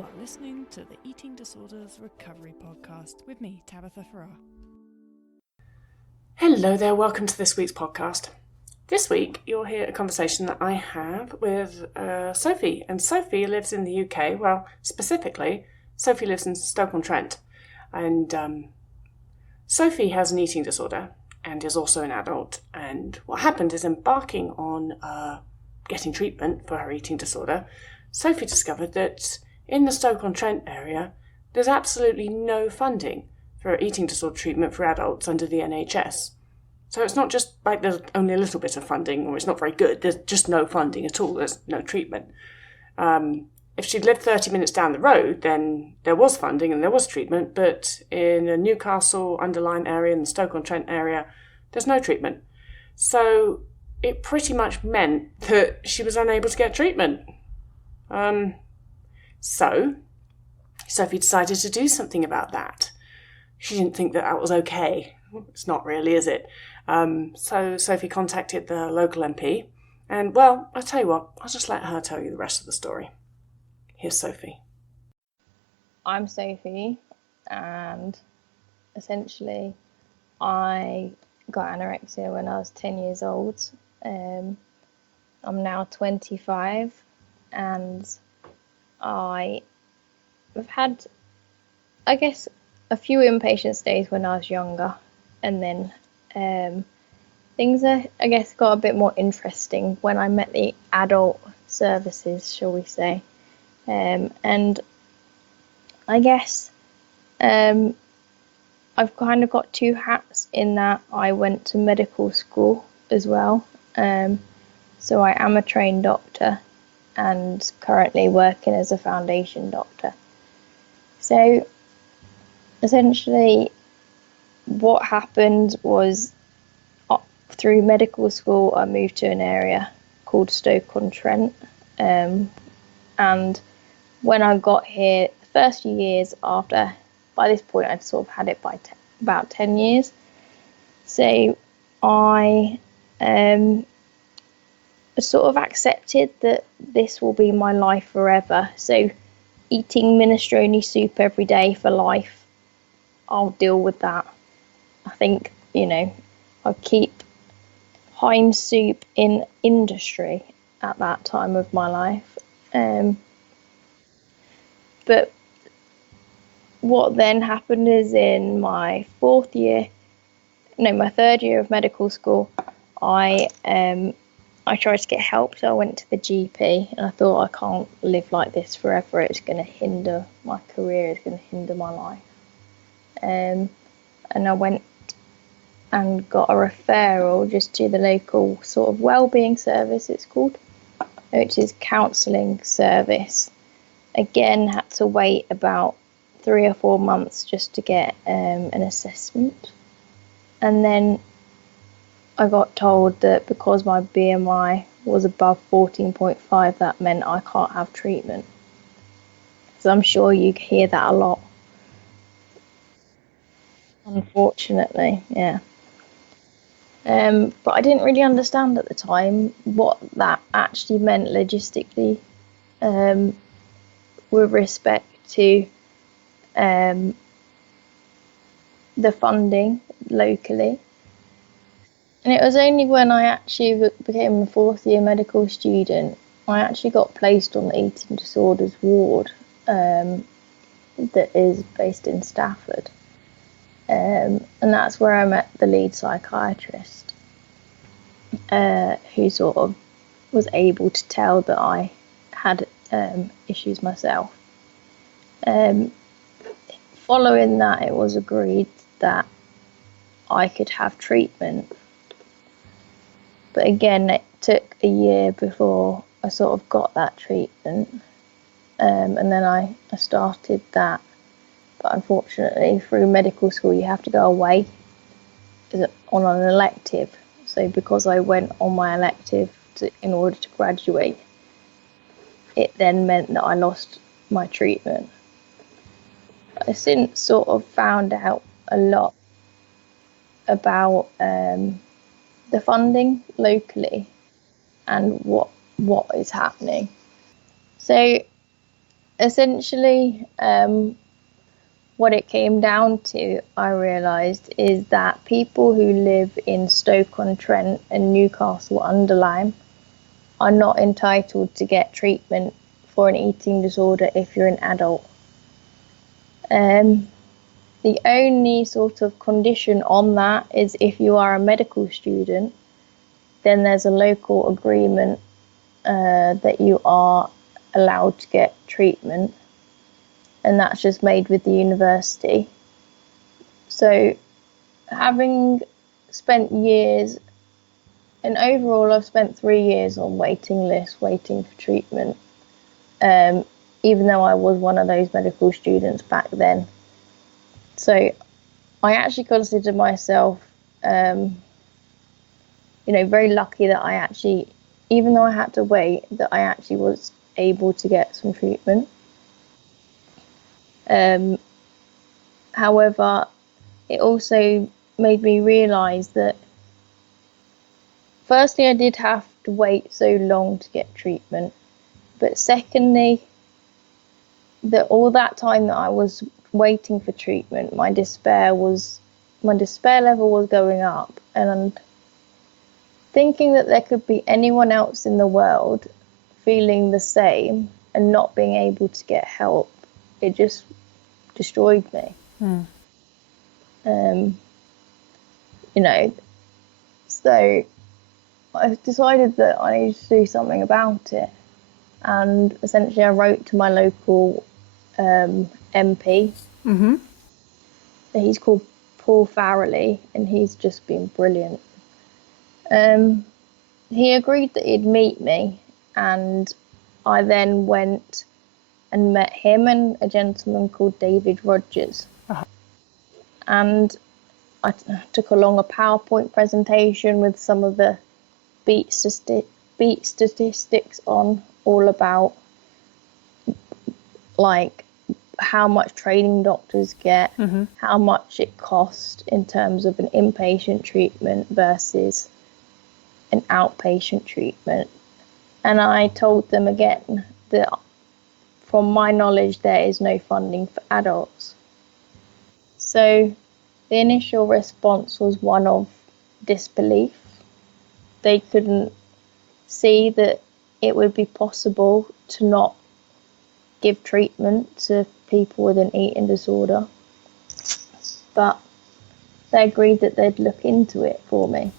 You are listening to the Eating Disorders Recovery Podcast with me, Tabitha Farrar. Hello there, welcome to this week's podcast. This week you'll hear a conversation that I have with Sophie, and Sophie lives in the UK. Well, specifically, Sophie lives in Stoke-on-Trent, and Sophie has an eating disorder and is also an adult, and what happened is embarking on getting treatment for her eating disorder, Sophie discovered that in the Stoke-on-Trent area there's absolutely no funding for eating disorder treatment for adults under the NHS. So it's not just like there's only a little bit of funding, or it's not very good, there's just no funding at all, there's no treatment. If she'd lived 30 minutes down the road, then there was funding and there was treatment, but in the Newcastle, Underline area and the Stoke-on-Trent area, there's no treatment. So it pretty much meant that she was unable to get treatment. So Sophie decided to do something about that. She didn't think that was okay. It's not really, is it? So Sophie contacted the local MP, and well, I'll tell you what, I'll just let her tell you the rest of the story. Here's Sophie. I'm Sophie, and essentially I got anorexia when I was 10 years old. I'm now 25, and I've had, I guess, a few inpatient stays when I was younger, and then things got a bit more interesting when I met the adult services, shall we say. And I guess I've kind of got two hats in that I went to medical school as well. So I am a trained doctor and currently working as a foundation doctor. So essentially what happened was, through medical school I moved to an area called Stoke-on-Trent, and when I got here, the first few years after, by this point I'd sort of had it by about 10 years, so I sort of accepted that this will be my life forever. So eating minestrone soup every day for life, I'll deal with that. I think, I'll keep Heinz soup in industry at that time of my life. But what then happened is, in my third year of medical school, I tried to get help, so I went to the GP, and I thought, I can't live like this forever, it's going to hinder my career, it's going to hinder my life. And I went and got a referral just to the local sort of wellbeing service, it's called, which is counselling service. Again, had to wait about 3 or 4 months just to get an assessment. And then I got told that because my BMI was above 14.5, that meant I can't have treatment. So I'm sure you hear that a lot. Unfortunately, yeah. But I didn't really understand at the time what that actually meant logistically, with respect to the funding locally. And it was only when I actually became a fourth year medical student, I actually got placed on the eating disorders ward that is based in Stafford. And that's where I met the lead psychiatrist, who sort of was able to tell that I had issues myself. Following that, it was agreed that I could have treatment. But again, it took a year before I sort of got that treatment. And then I started that. But unfortunately, through medical school, you have to go away on an elective. So because I went on my elective in order to graduate, it then meant that I lost my treatment. I since sort of found out a lot about the funding locally and what is happening. So essentially, what it came down to, I realised, is that people who live in Stoke-on-Trent and Newcastle-under-Lyme are not entitled to get treatment for an eating disorder if you're an adult. The only sort of condition on that is if you are a medical student, then there's a local agreement that you are allowed to get treatment, and that's just made with the university. So having spent years, and overall I've spent 3 years on waiting lists, waiting for treatment, even though I was one of those medical students back then. So I actually consider myself, very lucky that I actually, even though I had to wait, that I actually was able to get some treatment. However, it also made me realise that firstly, I did have to wait so long to get treatment, but secondly, that all that time that I was waiting for treatment, my despair level was going up, and thinking that there could be anyone else in the world feeling the same and not being able to get help, it just destroyed me. So I decided that I needed to do something about it, and essentially I wrote to my local MP. He's called Paul Farrelly, and he's just been brilliant. He agreed that he'd meet me, and I then went and met him and a gentleman called David Rogers. And I took along a PowerPoint presentation with some of the beat statistics on, all about like how much training doctors get, how much it costs in terms of an inpatient treatment versus an outpatient treatment. And I told them again that from my knowledge there is no funding for adults. So the initial response was one of disbelief. They couldn't see that it would be possible to not give treatment to people with an eating disorder, but they agreed that they'd look into it for me.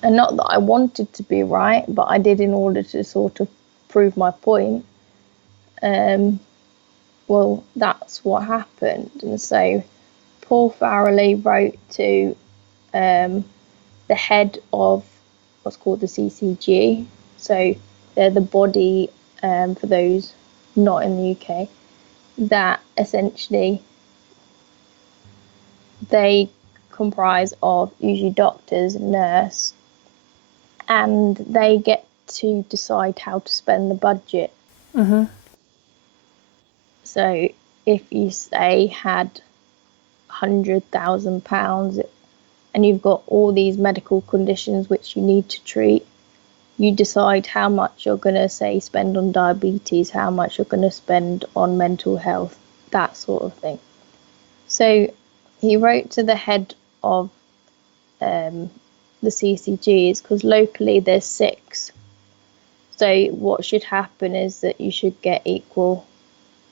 And not that I wanted to be right, but I did in order to sort of prove my point. Well, that's what happened. And so Paul Farrelly wrote to the head of what's called the CCG. So they're the body, for those not in the UK, that essentially they comprise of usually doctors, nurse, and they get to decide how to spend the budget. So if you say had £100,000 and you've got all these medical conditions which you need to treat, you decide how much you're going to say spend on diabetes, how much you're going to spend on mental health, that sort of thing. So he wrote to the head of the CCGs, because locally there's 6. So what should happen is that you should get equal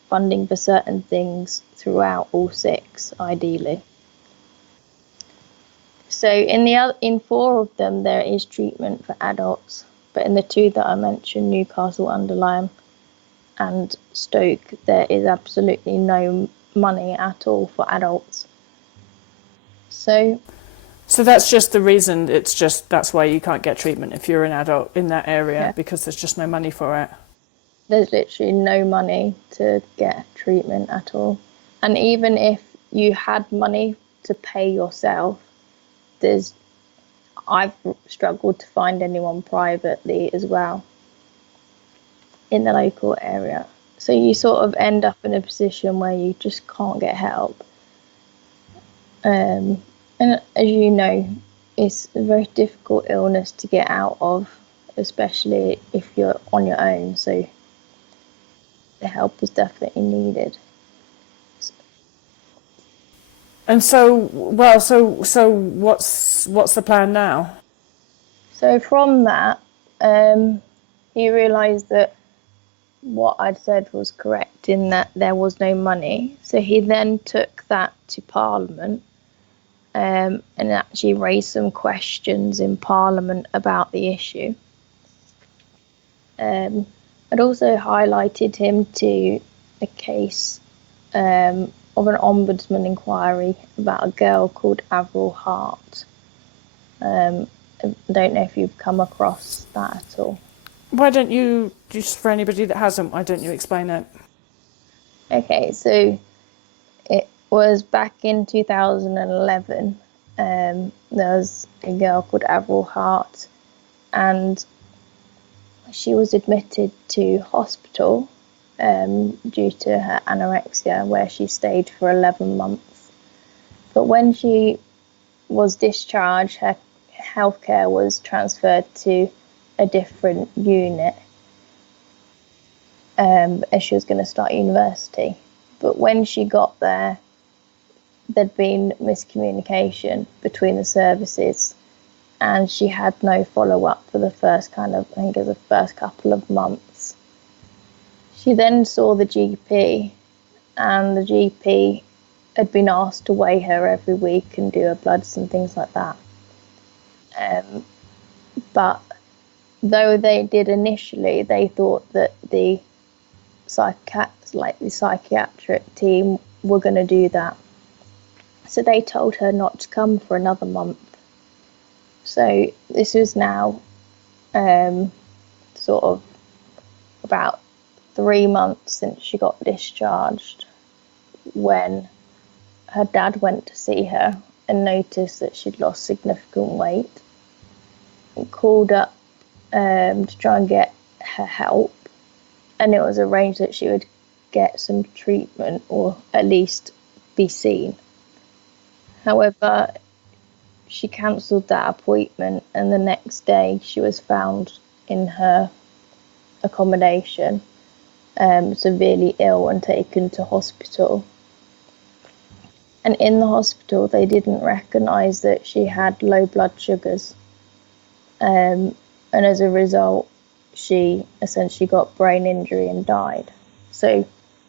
funding for certain things throughout all 6, ideally. So in 4 of them there is treatment for adults, but in the 2 that I mentioned, Newcastle-under-Lyme and Stoke, there is absolutely no money at all for adults. So that's just the reason, that's why you can't get treatment if you're an adult in that area, because there's just no money for it. There's literally no money to get treatment at all. And even if you had money to pay yourself, I've struggled to find anyone privately as well in the local area. So you sort of end up in a position where you just can't get help. And as you know, it's a very difficult illness to get out of, especially if you're on your own. So the help was definitely needed. And so what's the plan now? So from that, he realised that what I'd said was correct in that there was no money. So he then took that to Parliament and actually raised some questions in Parliament about the issue. I'd also highlighted him to a case of an ombudsman inquiry about a girl called Avril Hart. I don't know if you've come across that at all. Why don't you, just for anybody that hasn't, why don't you explain it? Okay, so it was back in 2011. There was a girl called Avril Hart, and she was admitted to hospital due to her anorexia, where she stayed for 11 months. But when she was discharged, her healthcare was transferred to a different unit as she was going to start university. But when she got there, there'd been miscommunication between the services, and she had no follow-up for the first couple of months. She then saw the GP, and the GP had been asked to weigh her every week and do her bloods and things like that. But though they did initially, they thought that the psychiatric team were going to do that. So they told her not to come for another month. So this was now sort of about 3 months since she got discharged, when her dad went to see her and noticed that she'd lost significant weight, and called up to try and get her help, and it was arranged that she would get some treatment or at least be seen. However, she cancelled that appointment, and the next day she was found in her accommodation severely ill and taken to hospital. And in the hospital, they didn't recognise that she had low blood sugars. And as a result, she essentially got brain injury and died. So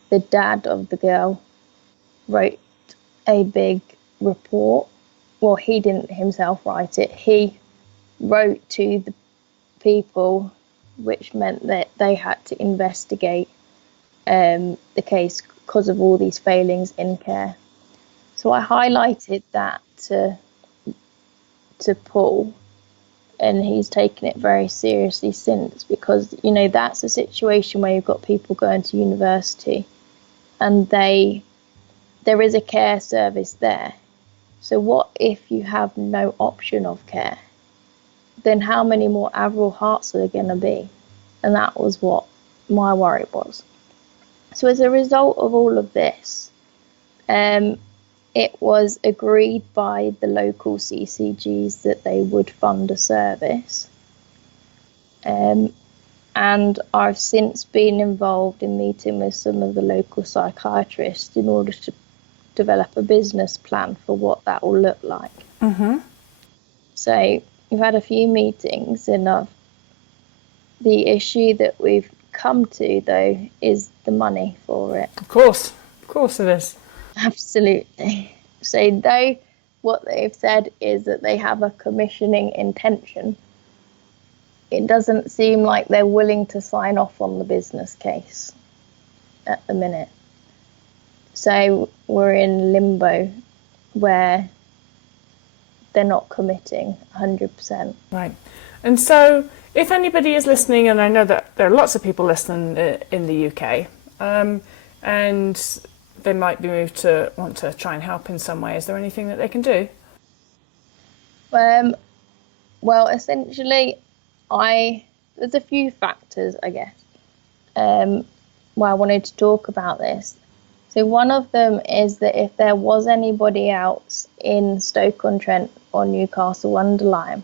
the dad of the girl wrote a big report. Well, he didn't himself write it. He wrote to the people, which meant that they had to investigate the case because of all these failings in care. So I highlighted that to Paul, and he's taken it very seriously since, because, you know, that's a situation where you've got people going to university and there is a care service there. So what if you have no option of care? Then how many more Avril Harts are there going to be? And that was what my worry was. So as a result of all of this, it was agreed by the local CCGs that they would fund a service. And I've since been involved in meeting with some of the local psychiatrists in order to develop a business plan for what that will look like. Mm-hmm. So we've had a few meetings, and the issue that we've come to, though, is the money for it. Of course it is. Absolutely. So though what they've said is that they have a commissioning intention, it doesn't seem like they're willing to sign off on the business case at the minute. So we're in limbo where they're not committing 100%. Right. And so if anybody is listening, and I know that there are lots of people listening in the UK, and they might be moved to want to try and help in some way, is there anything that they can do? Well, essentially, there's a few factors, I guess, why I wanted to talk about this. So one of them is that if there was anybody else in Stoke-on-Trent or Newcastle-under-Lyme,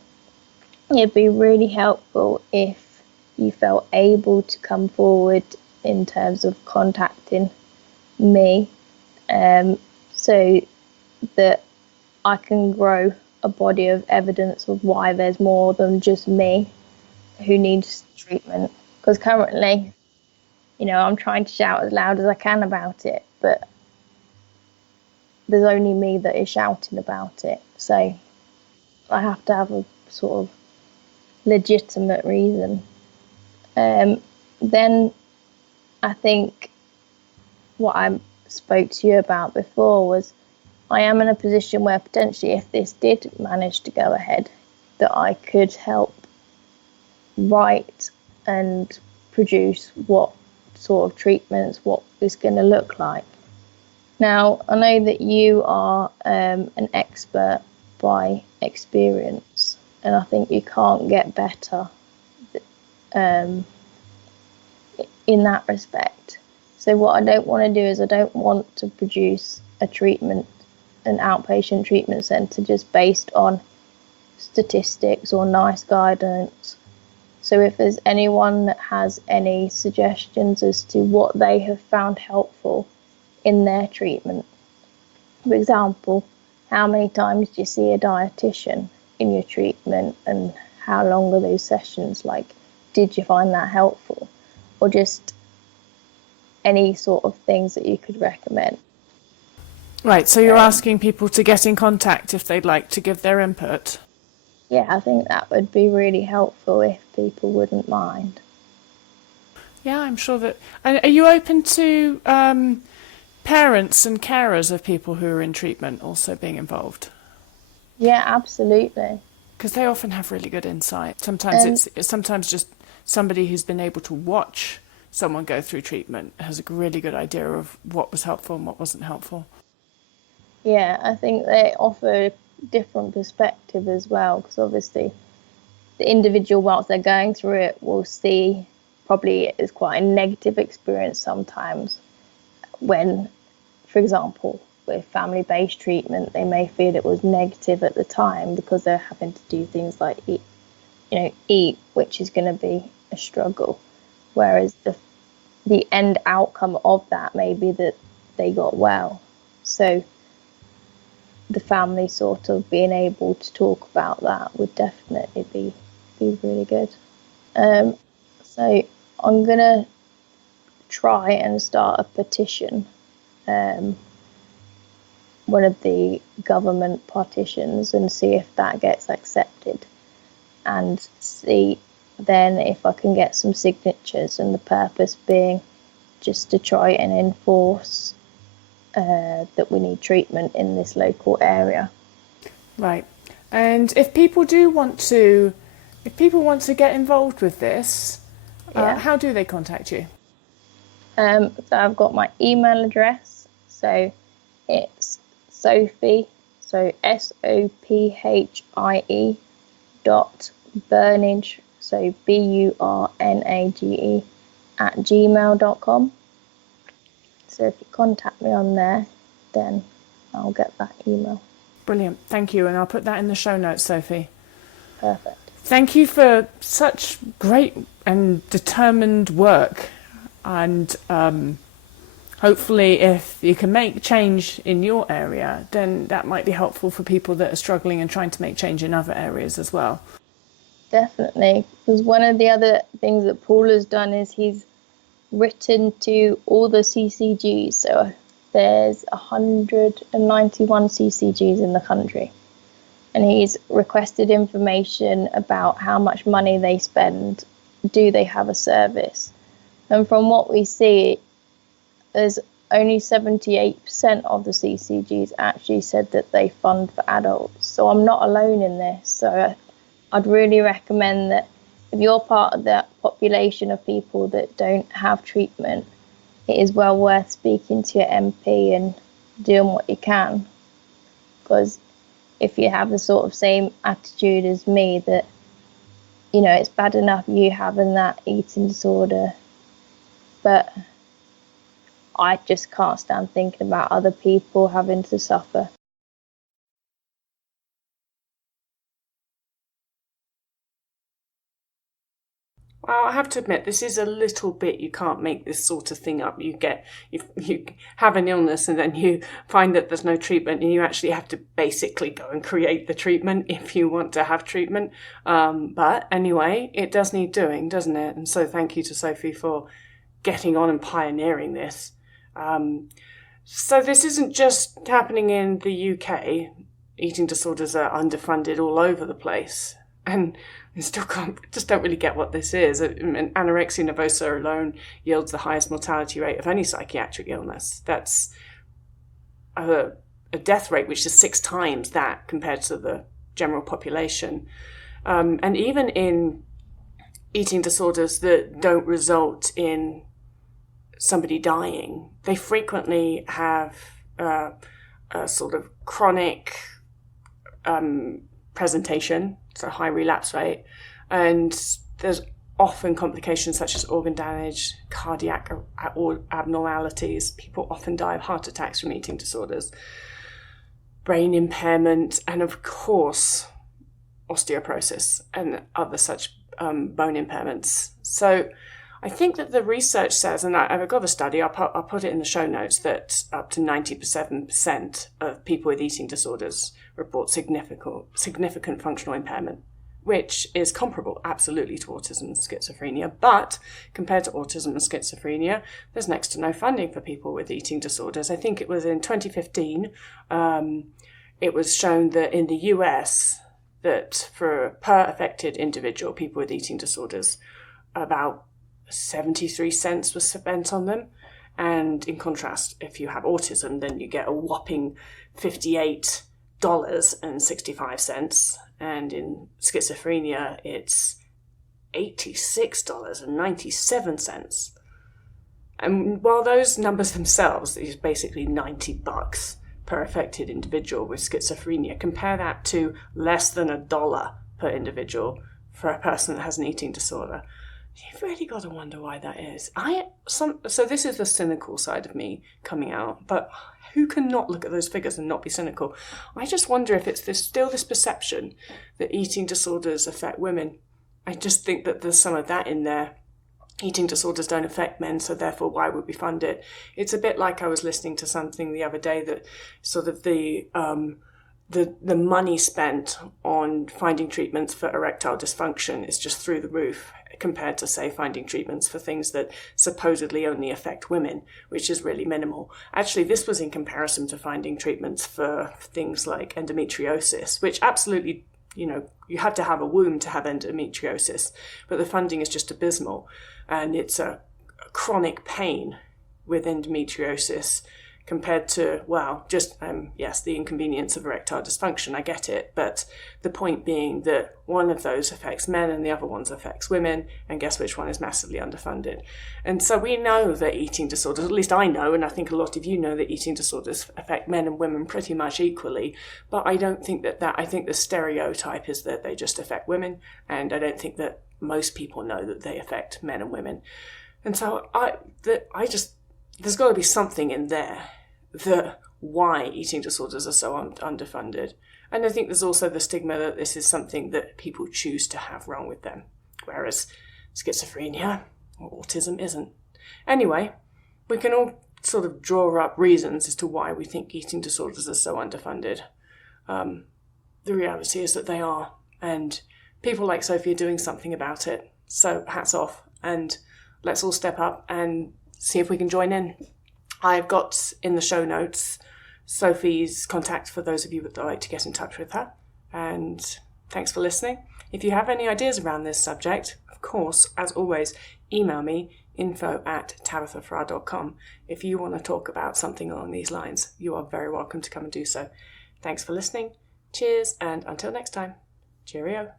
it'd be really helpful if you felt able to come forward in terms of contacting me, so that I can grow a body of evidence of why there's more than just me who needs treatment. Because currently, I'm trying to shout as loud as I can about it, but there's only me that is shouting about it. So I have to have a sort of legitimate reason. Then I think what I spoke to you about before was I am in a position where potentially if this did manage to go ahead, that I could help write and produce what sort of treatments, what it's going to look like. Now, I know that you are an expert by experience, and I think you can't get better in that respect. So what I don't want to do is I don't want to produce an outpatient treatment centre just based on statistics or nice guidance. So if there's anyone that has any suggestions as to what they have found helpful in their treatment, for example, how many times do you see a dietitian in your treatment and how long are those sessions? Like, did you find that helpful? Or just any sort of things that you could recommend. Right, so you're asking people to get in contact if they'd like to give their input? Yeah, I think that would be really helpful if people wouldn't mind. Yeah, I'm sure that... Are you open to parents and carers of people who are in treatment also being involved? Yeah, absolutely. Because they often have really good insight. Sometimes it's sometimes just somebody who's been able to watch someone go through treatment has a really good idea of what was helpful and what wasn't helpful. Yeah, I think they offer a different perspective as well, because obviously the individual, whilst they're going through it, will see probably it's quite a negative experience sometimes when, for example, with family-based treatment, they may feel it was negative at the time because they're having to do things like eat, which is going to be a struggle. Whereas the end outcome of that may be that they got well. So the family sort of being able to talk about that would definitely be really good. So I'm going to try and start a petition, one of the government petitions, and see if that gets accepted, and see then if I can get some signatures, and the purpose being just to try and enforce that we need treatment in this local area. Right. And if people want to get involved with this, how do they contact you? So I've got my email address. So it's Sophie, so SOPHIE .Burnage, so BURNAGE @gmail.com. So if you contact me on there, then I'll get that email. Brilliant. Thank you. And I'll put that in the show notes, Sophie. Perfect. Thank you for such great and determined work. And hopefully if you can make change in your area, then that might be helpful for people that are struggling and trying to make change in other areas as well. Definitely. Because one of the other things that Paul has done is he's written to all the CCGs. So there's 191 CCGs in the country. And he's requested information about how much money they spend. Do they have a service? And from what we see, there's only 78% of the CCGs actually said that they fund for adults. So I'm not alone in this. So I'd really recommend that if you're part of that population of people that don't have treatment, it is well worth speaking to your MP and doing what you can. Because if you have the sort of same attitude as me, that, it's bad enough you having that eating disorder, but I just can't stand thinking about other people having to suffer. Well, I have to admit, this is a little bit, you can't make this sort of thing up. You have an illness and then you find that there's no treatment and you actually have to basically go and create the treatment if you want to have treatment. But anyway, it does need doing, doesn't it? And so thank you to Sophie for getting on and pioneering this. So this isn't just happening in the UK. Eating disorders are underfunded all over the place. And I still just don't really get what this is. Anorexia nervosa alone yields the highest mortality rate of any psychiatric illness. That's a death rate which is 6 times that compared to the general population. And even in eating disorders that don't result in somebody dying, they frequently have a sort of chronic presentation, so high relapse rate, and there's often complications such as organ damage, cardiac abnormalities. People often die of heart attacks from eating disorders, brain impairment, and of course osteoporosis and other such bone impairments. So I think that the research says, and I've got a study, I'll put it in the show notes, that up to 97% of people with eating disorders report significant functional impairment, which is comparable absolutely to autism and schizophrenia. But compared to autism and schizophrenia, there's next to no funding for people with eating disorders. I think it was in 2015, it was shown that in the US, that per affected individual, people with eating disorders, about 73 cents was spent on them. And in contrast, if you have autism, then you get a whopping $58.65. And in schizophrenia, it's $86.97. And while those numbers themselves is basically $90 per affected individual with schizophrenia, compare that to less than $1 per individual for a person that has an eating disorder. You've really got to wonder why that is. So this is the cynical side of me coming out, but who can not look at those figures and not be cynical? I just wonder if it's still this perception that eating disorders affect women. I just think that there's some of that in there. Eating disorders don't affect men, so therefore why would we fund it? It's a bit like I was listening to something the other day that sort of the money spent on finding treatments for erectile dysfunction is just through the roof compared to, say, finding treatments for things that supposedly only affect women, which is really minimal. Actually, this was in comparison to finding treatments for things like endometriosis, which absolutely, you have to have a womb to have endometriosis, but the funding is just abysmal. And it's a chronic pain with endometriosis compared to, the inconvenience of erectile dysfunction. I get it. But the point being that one of those affects men and the other one affects women. And guess which one is massively underfunded? And so we know that eating disorders, at least I know, and I think a lot of you know, that eating disorders affect men and women pretty much equally. But I don't think I think the stereotype is that they just affect women. And I don't think that most people know that they affect men and women. And so there's got to be something in there that why eating disorders are so underfunded. And I think there's also the stigma that this is something that people choose to have wrong with them, whereas schizophrenia or autism isn't. Anyway, we can all sort of draw up reasons as to why we think eating disorders are so underfunded. The reality is that they are, and people like Sophie are doing something about it. So hats off, and let's all step up and see if we can join in. I've got in the show notes Sophie's contact for those of you that would like to get in touch with her. And thanks for listening. If you have any ideas around this subject, of course, as always, email me, info@tabithafra.com. If you want to talk about something along these lines, you are very welcome to come and do so. Thanks for listening. Cheers, and until next time, cheerio.